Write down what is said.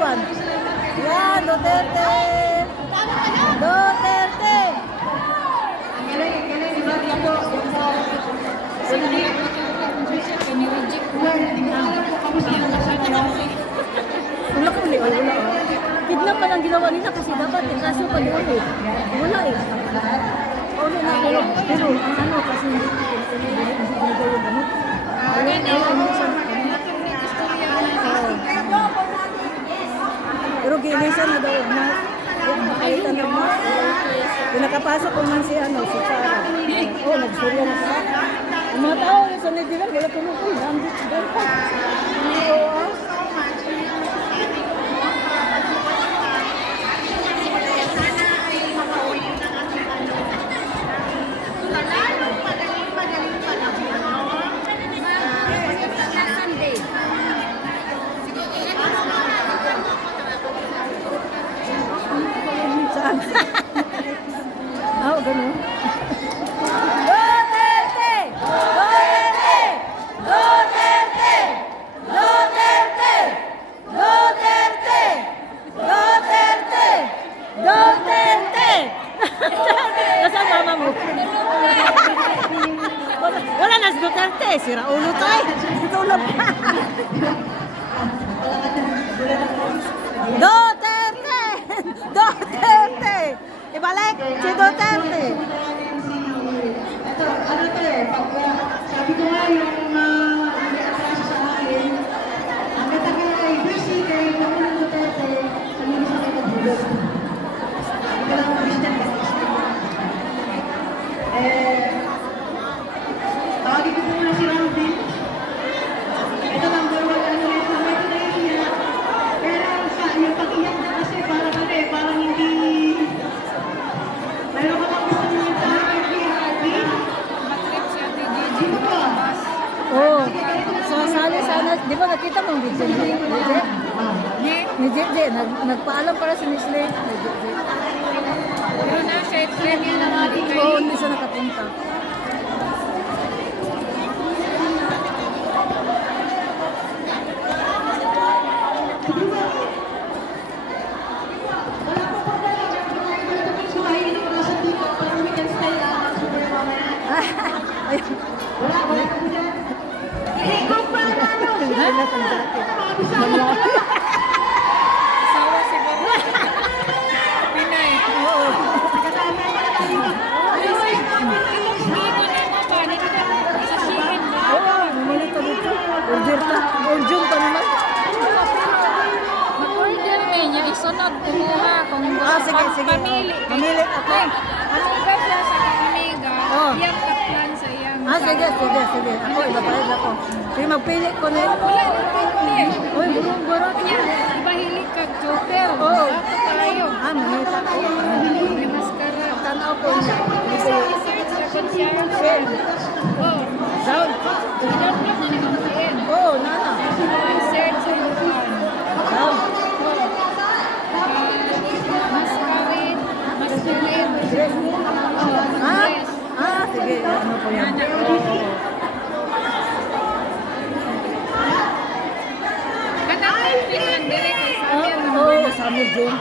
uban. Yan, Duterte! Duterte! Wala ko ulit, wala. Kidnap pa lang ginawa nila kasi dapat kaso pa doon eh. Wala eh. Wala na pero ano kasi hindi ginagawa ano. Pero gilisan na daw na makita na mo. Pinakapasok ko man si si Chara. Oh, nagsurya na siya. Yung mga tao sa nila, wala ko nung nandit doon pa. Oh, ganun. Duterte! Duterte! Duterte! Duterte! Duterte! Duterte! Duterte! Nasaan mama mo? Wala na si Duterte. Sira ulo tayo. Tulog pa. Duterte! Duterte! Ibalik si Duterte! Ito, ano to eh, sabi ko nga yung nag-atraso sa akin, ang natagal ay busy kay Pangulong Duterte, kanina sa akin nagbulog. Sabi ko lang Christian kasi. Tawagin ko muna si Ramvin. Ito number one, ano yung comment na yun. Pero yung pag-iyak na kasi parang hindi. Meron ka lang gusto nyo yung target ni Harvey? Matrip siya ni Gigi. Dito ka? Oh, so sana, di ba nakita mo ang video ni Gigi? Ni Gigi, nagpaalam para si Miss Lane. Pero na siya, trend yun ang ating kayo. Oo, hindi siya nakapunta. Sawa siguro. Pinay. Oo. Oo, mamalita dito. Order pa naman. Mag-order niya, isunod kumuha kung gusto Sige. mamili. Mamili ako. Anong ganda sa Amiga, Oh. iyang kaplan sa iyang. Sige. Ako, ibabayad ako. Sige, magpili ko na yun. Wala, pwede. Uy, burong-burong Kanya, iba hilig ka, joker. Oo. Ako tayo. Mahita ko. May maskara. Tanaw ko niya. I-search na kung siya yung friend. Oh, Down. i-download na naman sa end. Oo, nana. I-search sa yung Down. Mascarin. Sige. Ano po yan? Kanang lang dire kay sa amin. Oo, sa amin din.